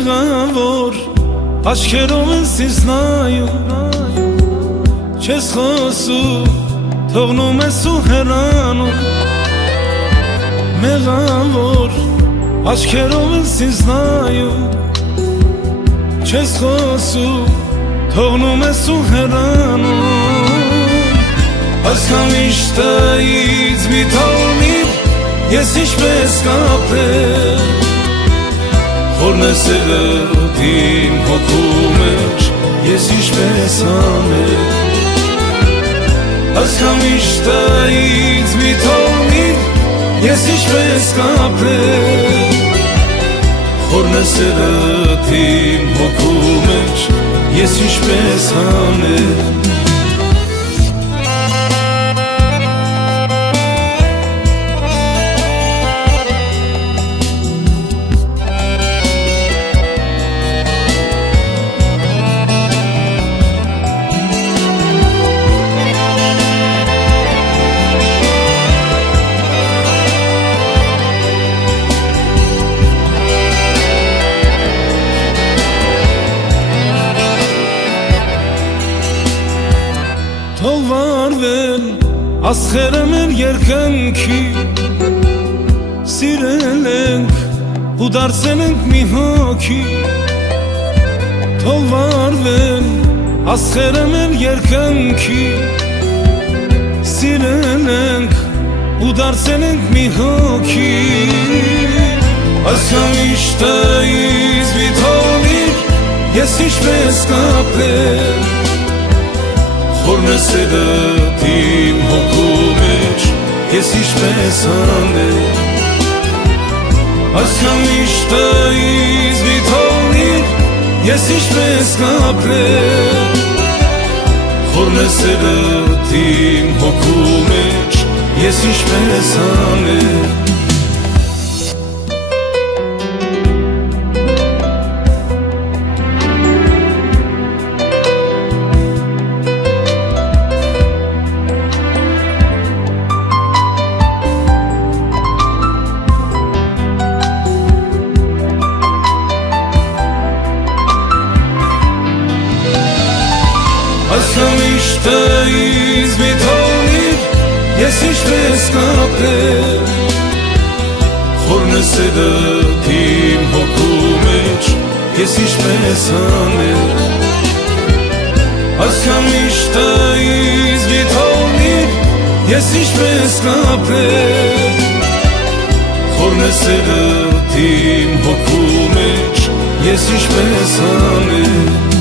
Մեղավոր աչքերով ես ինձ նայում, չես խոսում, թողնում ես ու հեռանում։ Մեղավոր աչքերով ես ինձ նայում, չես խոսում, թողնում ես ու հեռանում։ Այսքան միշտայից մի թողնիր, ես ինչպես կապրել, խորն է սեղդ իմ հոգու մեջ, ես ինչպես անել։ Այսքան միշտայից մի թողնիր, ես ինչպես կապրել, խորն է սեղդ իմ հոգու մեջ, ես ինչպես անել։ Թող վարվեն աստղերը մեր երկնքի, սիրել ենք ու դարձել ենք մի հոգի։ Թող վարվեն աստղերը մեր երկնքի, սիրել ենք ու դարձել ենք մի հոգի։ Այսքան միշտայից մի թողնիր, ես ինչպես կապրել, խորն է սեղդ իմ հոգու մեջ, ես ինչպես անել։ Այսքան միշտայից մի թողնիր, ես ինչպես կապրել, խորն է սեղդ իմ հոգու մեջ, ես ինչպես անել։ Այսքան միշտայից մի թողնիր, ես ինչպես կապրել, խորն է սեղդ իմ հոգու մեջ, ես ինչպես անել։ Այսքան միշտայից մի թողնիր, ես ինչպես կապրել, խորն է սեղդ իմ հոգու մեջ, ես ինչպես անել։